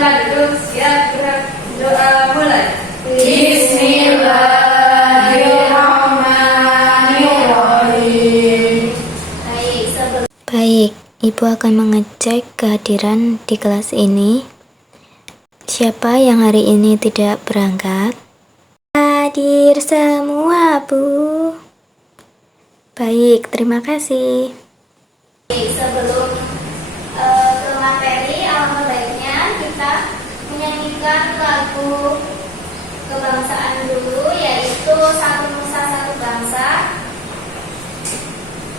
teman-teman duduk siap gerak doa mulai. Bismillahirrahmanirrahim. Baik, Ibu akan mengecek kehadiran di kelas ini. Siapa yang hari ini tidak berangkat? Hadir semua, Bu. Baik, terima kasih. Sebelum ke materi, alangkah baiknya kita menyanyikan lagu kebangsaan dulu, yaitu Satu Nusa Satu Bangsa.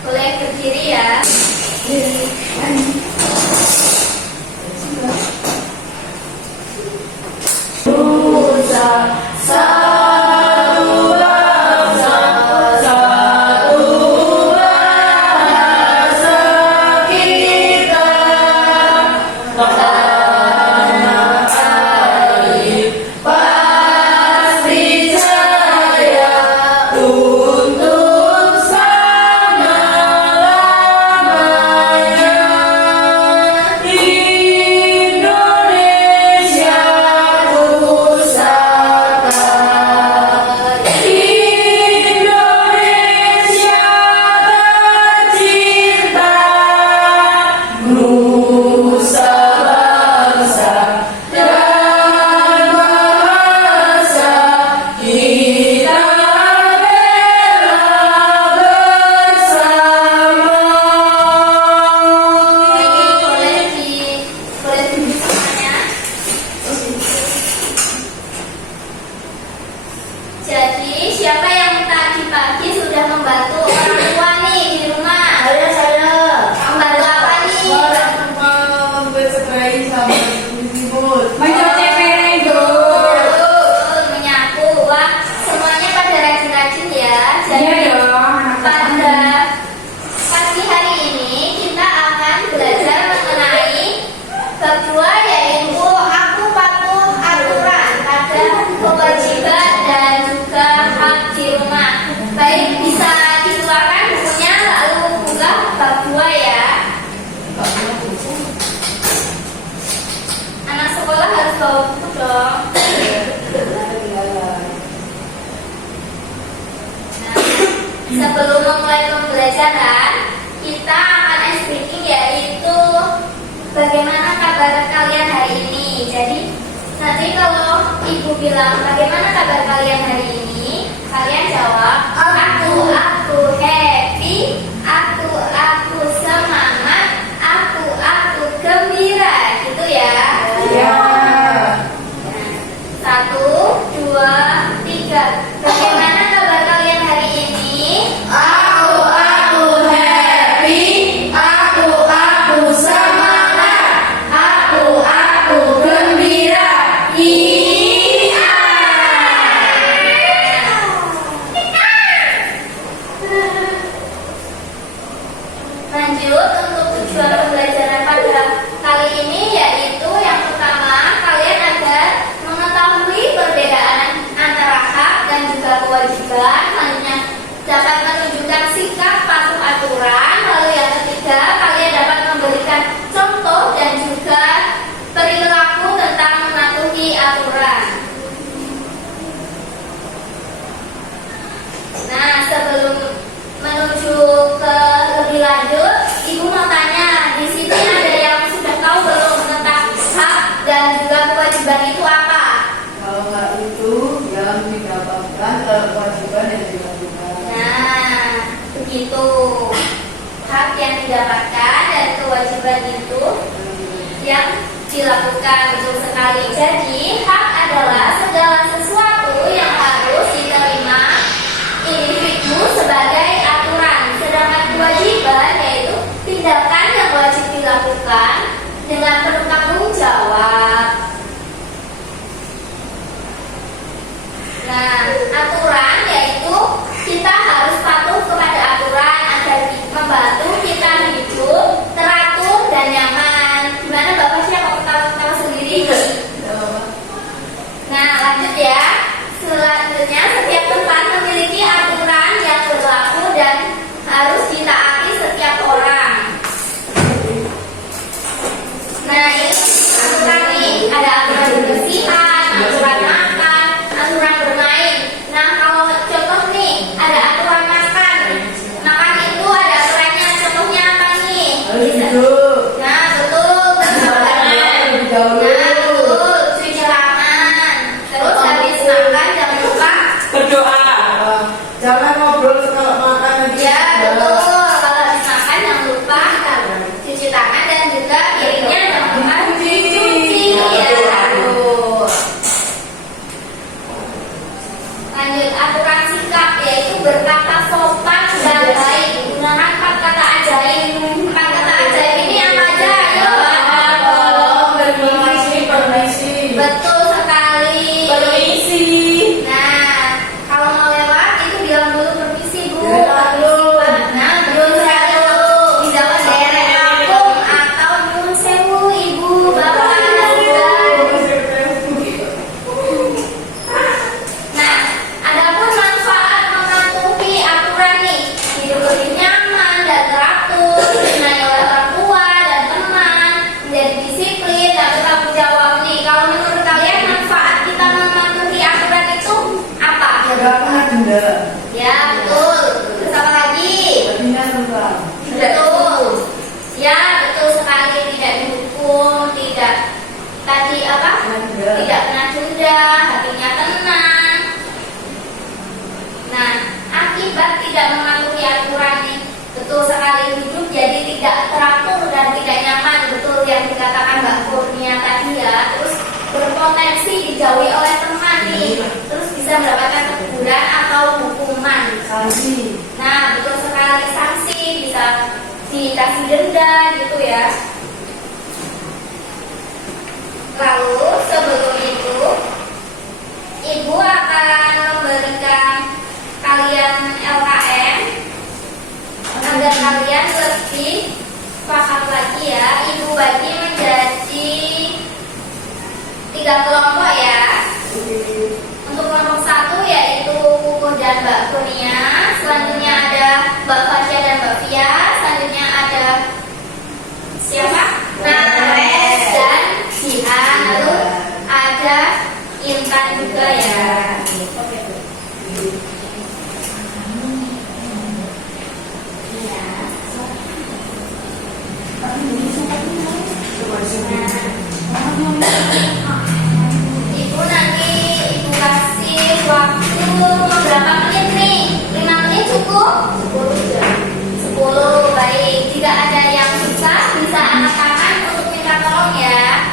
Boleh berdiri ya. Nusa satu bangsa, satu bahasa kita. Tanah air pasti jaya untuk selama-lamanya. Indonesia pusaka, Indonesia tercinta, nusa bangsa dan bahasa kita bela bersama. Boleh duduk semuanya. Jadi siapa yang tadi pagi sudah membantu orang tua nih di rumah? Saya Membantu apa nih? besok bayi sama ibu. Menyapu. Wah, semuanya pada rajin-rajin ya. Jadi Iya dong, pada pagi hari ini kita akan belajar mengenai bab 2, yaitu aku patuh aturan pada kewajiban dan juga hak di rumah. Baik, bisa dikeluarkan bukunya lalu buka bab 2 ya. Anak sekolah harus bawa buku dong. Nah, sebelum memulai pembelajaran, kita akan ice breaking, yaitu bagaimana kabar kalian hari ini. Jadi nanti kalau ibu bilang bagaimana kabar kalian hari ini, kalian jawab aku happy, aku semangat, aku gembira, gitu ya. Ya. 1, 2, 3. Bagaimana kabar kalian hari ini? Aku happy, aku semangat, aku gembira. Iya. Lanjut untuk tujuan pembelajaran pada kali ini, yaitu yang pertama, kalian agar mengetahui perbedaan antara hak dan juga kewajiban. Selanjutnya dapat menunjukkan sikap patuh aturan. Lalu yang ketiga, kalian dapat memberikan contoh dan juga perilaku tentang mematuhi aturan. Nah, sebelum menuju ke lebih lanjut, Ibu mau tanya, di sini ada yang sudah tahu belum tentang hak dan juga kewajiban itu apa? Kalau hak itu yang didapatkan, kewajiban yang dilakukan. Nah, begitu. Hak yang didapatkan dan kewajiban itu yang dilakukan, betul sekali. Jadi, hak adalah segala sesuatu yang harus diterima individu sebagai aturan. Sedangkan kewajiban yaitu tindakan yang wajib dilakukan dengan penuh tanggung jawab. Nah, aturan yaitu kita harus patuh kepada aturan agar membantu kita hidup teratur dan nyaman. Gimana Bapak, siapa ketawa-ketawa sendiri? Nah, lanjut ya. dijauhi oleh teman nih, terus bisa mendapatkan teguran atau hukuman. Sanksi. Nah, betul sekali, sanksi, bisa dikasih denda gitu ya. Lalu sebelum itu ibu akan memberikan kalian LKM agar kalian lebih paham lagi ya. Ibu bagi menjadi 3 kelompok ya. Untuk kelompok 1 yaitu Kukuh dan Mbak Kurnia. Selanjutnya ada Mbak Fasya dan Mbak Fia. Selanjutnya ada siapa? Nares dan Jihan. Lalu ada Intan juga ya. Ibu nanti ibu kasih waktu berapa menit nih? 5 menit cukup? 10. Baik, jika ada yang bisa angkat tangan untuk minta tolong ya.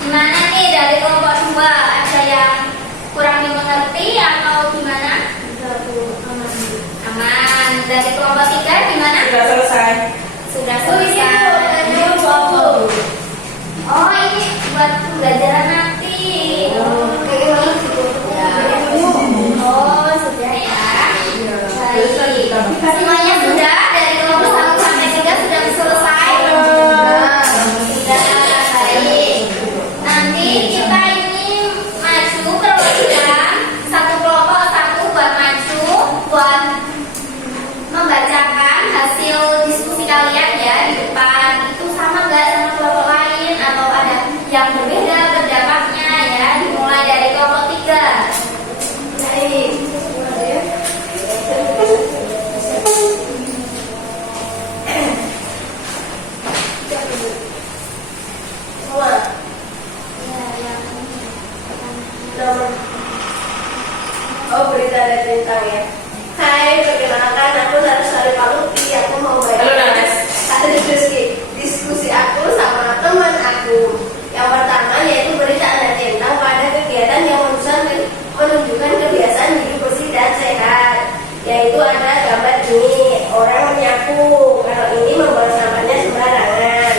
Gimana nih dari kelompok 2? Ada yang kurang dimengerti atau gimana? Aman. Dari kelompok 3 gimana? Sudah selesai. Sudah selesai. Oh, ini buat pembelajaran nanti. Oh, sudah ya. Baik. Semuanya sudah dari kelompok 1 sampai 3 sudah selesai. Sudah. Baik. Nanti kita ini maju perwakilan satu kelompok satu buat maju buat membacakan hasil diskusi kalian ya di depan. Itu sama nggak sama kelompok lain atau ada yang berbeda pendapatnya ya? Dimulai dari kelompok 3. Baik. Oh, berita dari Bintang ya. Hai, perkenalkan aku Narasari Paluti. Aku mau ada diskusi aku sama teman aku. Yang pertama yaitu berita anak centang pada kegiatan yang menunjukkan kebiasaan hidup bersih dan sehat. Yaitu ada gambar ini, orang menyapu. Kalau ini membuang sampahnya sembarangan.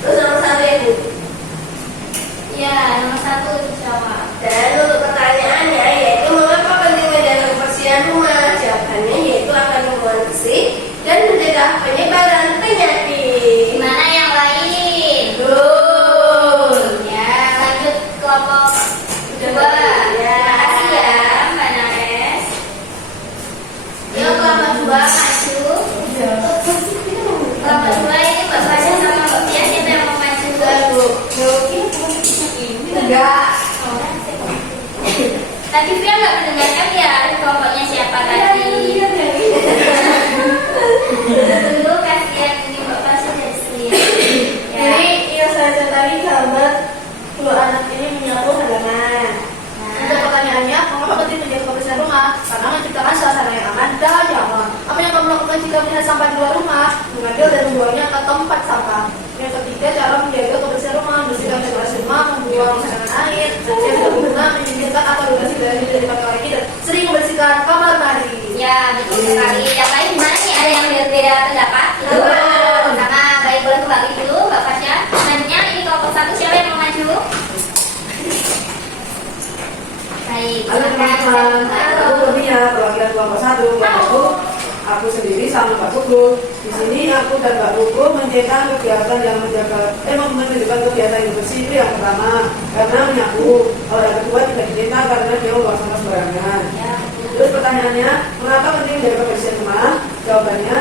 Terus nomor 1 ya Bu. Ya, nomor 1 dijawab. Dan untuk pertanyaannya yaitu mengapa penting menjaga kebersihan rumah? Jawabannya yaitu akan membuat bersih dan mencegah penyebaran penyakit. Gimana yang lain? Betul. Ya, lanjut kelompok 2. Ya. Terima kasih ya, Mbak Nares. Yuk kelompok 2 maju. Kelompok 2 ini Mbak Fasya sama Mbak Fia, siapa yang mau maju? Enggak. Tadi Fia nggak mendengarkan ya kelompoknya siapa tadi? Dulu kasihan ini Mbak Fasya dari sini. Ya. Jadi yang saya tadi gambar 2 anak ini menyapu halaman. Untuk pertanyaannya, mengapa penting menjaga kebersihan rumah? Karena menciptakan suasana yang aman dan nyaman. Apa yang kamu lakukan jika melihat sampah di luar rumah? Mengambil dan membuangnya ke tempat sampah. Yang ketiga, cara menjaga kebersihan rumah, membersihkan dekorasi rumah, membuang sarangan air, yang kedua, menyingkirkan atau durasi dari dipakai lagi dan sering membersihkan kamar mandi. Ya, betul sekali. Yang lain gimana nih? Ada yang berbeda pendapat? Gitu? Sama, baik boleh kembali dulu Mbak Fasya. Selanjutnya ini kelompok 1 siapa yang mau maju? Baik, Halo teman-teman, aku Kurnia, perwakilan kelompok 1. Aku sendiri sama Mbak Kuku. Di sini aku dan Mbak Kuku mencetak kegiatan yang menunjukkan kegiatan yang bersih. Itu yang pertama, karena menyapu. Kalau yang kedua tidak dicetak karena dia membuang sampah sembarangan. Terus pertanyaannya, mengapa penting menjaga kebersihan rumah? Jawabannya,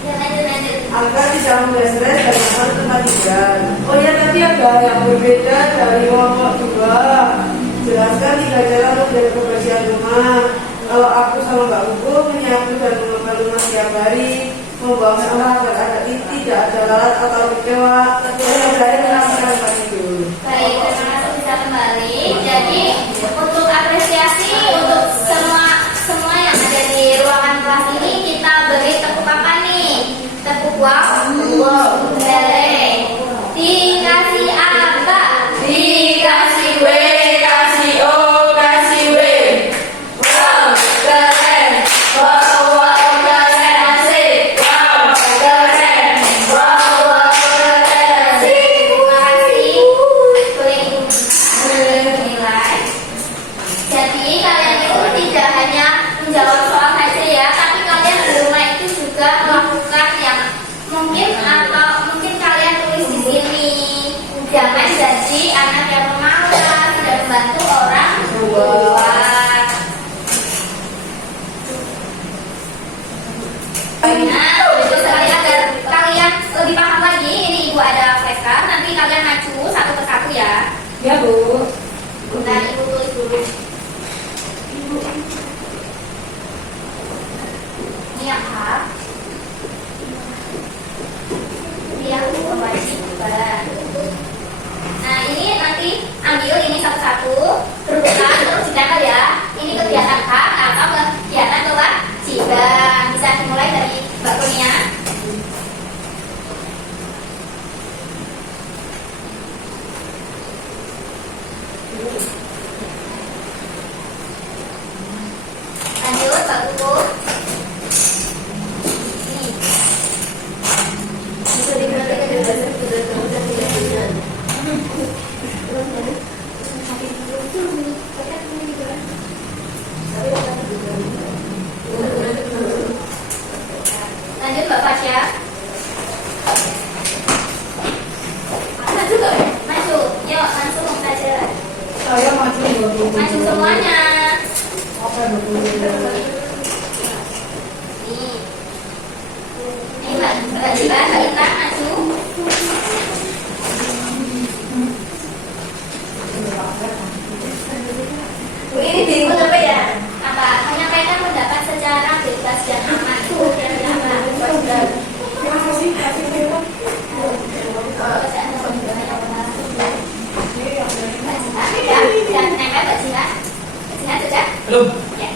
Ya, lanjut. agar tidak membuat stres dan masalah tempat tinggal. Oh ya, tadi ada yang berbeda dari kelompok 2. Jelaskan 3 cara untuk menjaga kebersihan rumah. Kalau aku sama Mbak Kuku menyapu dan mengepel rumah setiap hari, membuang sampah agar ada tidak ada lalat atau kecewa. Saya melakukan tempat tidur. Baik, terima kasih bisa kembali. Jadi untuk apresiasi untuk semua yang ada di ruangan kelas ini kita beri tepuk apa nih? Tepuk wow. Boleh. Dikasih apa? Dikasih Ya Bu. Bentar, Ibu tulis dulu. Ini yang hak. Ini yang kewajiban. Nah, ini nanti ambil ini satu-satu, berurutan terus ditempel ya. Ini kegiatan hak atau kegiatan kewajiban. Bisa dimulai dari Mbak Kurnia. Lanjut, Mbak Kuku. Ini. Bisa dikatakan kebebasan beragama dan keyakinan. Lanjut Mbak Fasya. Maju gak? Maju. Yuk langsung saja. Saya maju Bu. Maju semuanya. Apa Bu? Nih. Ini Mbak Jiba, Mbak Ita maju. Bu, ini bingung apa ya? Apa? Menyampaikan pendapat secara bebas dan aman. Terima kasih. Dan nempel Mbak Jiba. Mbak Jiba sudah? Belum. Ya.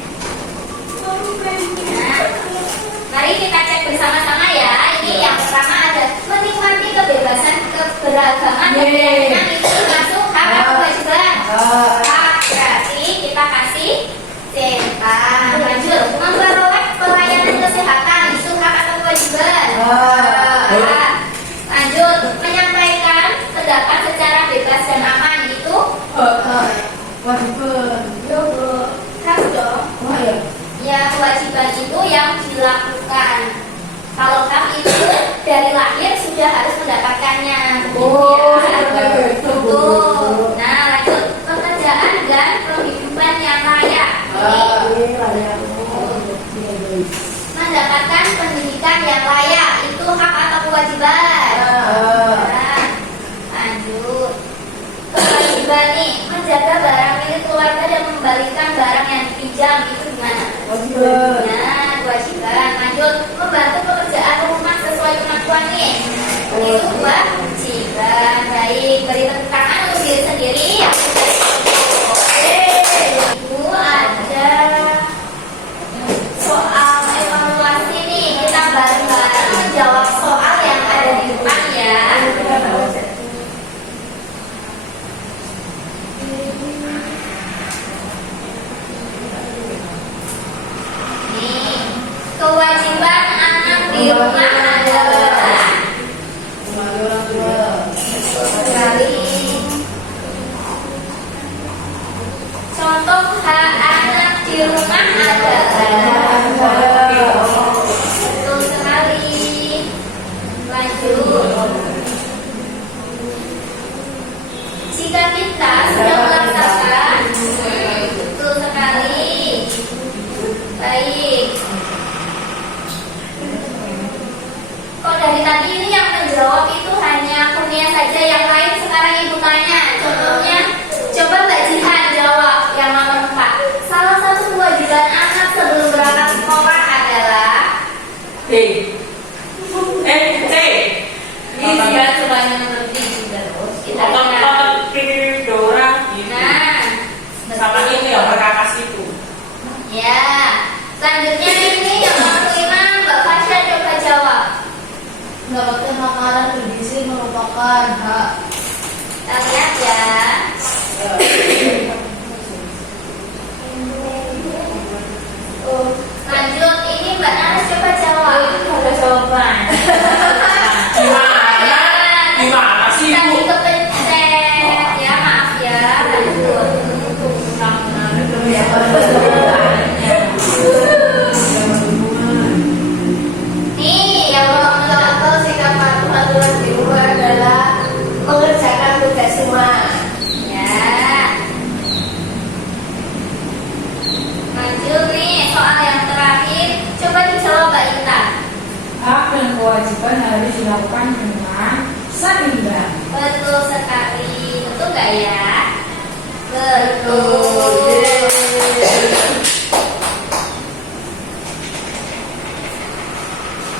Nah, mari kita cek bersama-sama ya. Ini yang pertama ada menikmati kebebasan keberagaman dan keyakinan itu masuk hak atau kewajiban. Hak, berarti kita kasih centang. Lanjut, memperoleh pelayanan kesehatan itu hak atau kewajiban. Hak. Lanjut, menyampaikan pendapat secara bebas dan aman itu Wajiban. hak dong. Oh ya. Ya, kewajiban itu yang dilakukan. Kalau hak itu dari lahir sudah harus mendapatkannya. Oh, Ya. seperti itu, Bu. Betul. Nah, lanjut pekerjaan dan penghidupan yang layak. Ini Ini layak. mendapatkan pendidikan yang layak itu hak atau kewajiban. Nah, lanjut. Kewajiban nih menjaga barang milik keluarga dan mengembalikan barang yang dipinjam itu gimana? Wajiban. Nah, kewajiban. Lanjut, membantu pekerjaan rumah sesuai kemampuan nih. Itu kewajiban. Baik, beri tepuk tangan untuk diri sendiri. Ibu ada soal evaluasi nih. Kita bareng-bareng menjawab soal yang ada di depan ya. Nih, kewajiban anak di rumah adalah sekali. Contoh hak anak di rumah adalah betul sekali. Lanjut. Jika kita sedang melaksanakan, betul sekali. Baik. Kok dari tadi ini yang menjawab itu hanya Kurnia saja, yang lain sekarang Ibu tanya. Contohnya, coba Mbak Jihan jawab yang nomor 4. Salah satu kewajiban anak sebelum berangkat sekolah adalah C. C. ini dia semuanya mengerti terus. Kita Nonton lihat. nonton TV Dora gitu. Nah, Sama ini yang berkakas itu. ya. Selanjutnya ini yang nomor 5, Mbak Fasya coba jawab. Mendapatkan makanan bergizi merupakan hak. Kita lihat ya. Lanjut, ini Mbak Naras coba jawab. Ada jawaban. Gimana? Gimana sih Tadi Bu? kepencet. Ya maaf ya. Lanjut. Nih, yang belum jawab. Atau sikap patuh aturan di rumah adalah mengerjakan tugas rumah. Ya. Lanjut nih, soal yang terakhir. Coba dijawab Mbak Intan. Hak dan kewajiban harus dilakukan dengan seimbang. Betul sekali. Betul Betul nggak ya? Betul.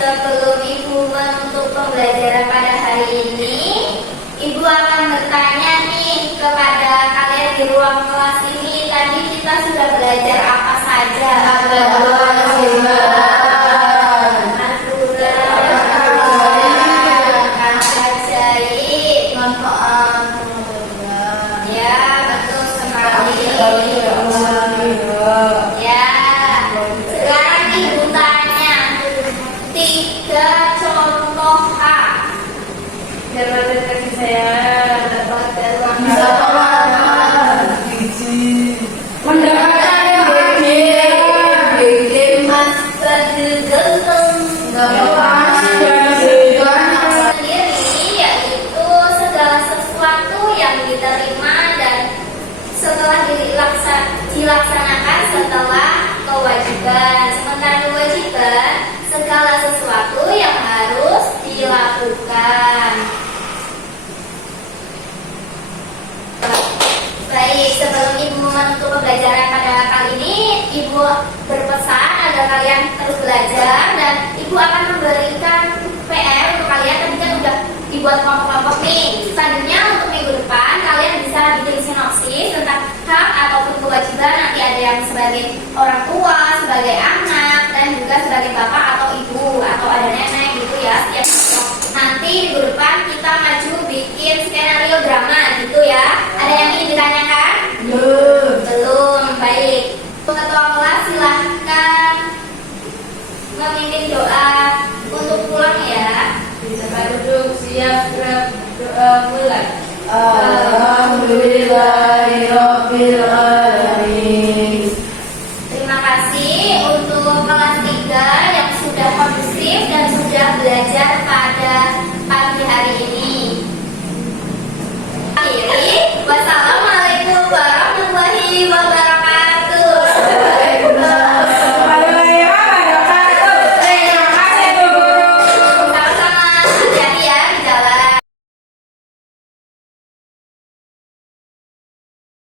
Sebelum Ibu menutup pembelajaran pada hari ini, Ibu akan bertanya nih kepada kalian di ruang kelas ini. Tadi kita sudah belajar apa saja? Ya, betul sekali. Ya, sekarang Ibu tanya 3 contoh A. Jangan kasih saya Mendapatkan uang Bisa mendapatkan BG mas bergenteng Sendiri yaitu segala sesuatu yang diterima dan setelah dilaksanakan setelah kewajiban. Sementara kewajiban segala sesuatu yang harus dilakukan. Baik, sebelum Ibu menutup pembelajaran pada kali ini, Ibu berpesan agar kalian terus belajar dan Ibu akan memberikan PR untuk kalian. Tadi kan udah dibuat kelompok-kelompok nih. Selanjutnya untuk minggu depan kalian bisa bikin sinopsis tentang hak ataupun kewajiban. Nanti ada yang sebagai orang tua, sebagai anak, dan juga sebagai bapak atau ibu atau ada nenek gitu ya. Setiap nanti minggu depan kita maju bikin skenario drama gitu ya. Ada yang ingin ditanyakan? Belum. Baik. Ketua kelas silahkan memimpin doa untuk pulang ya. Bisa duduk siap gerak doa mulai. Alhamdulillahirabbil alamin.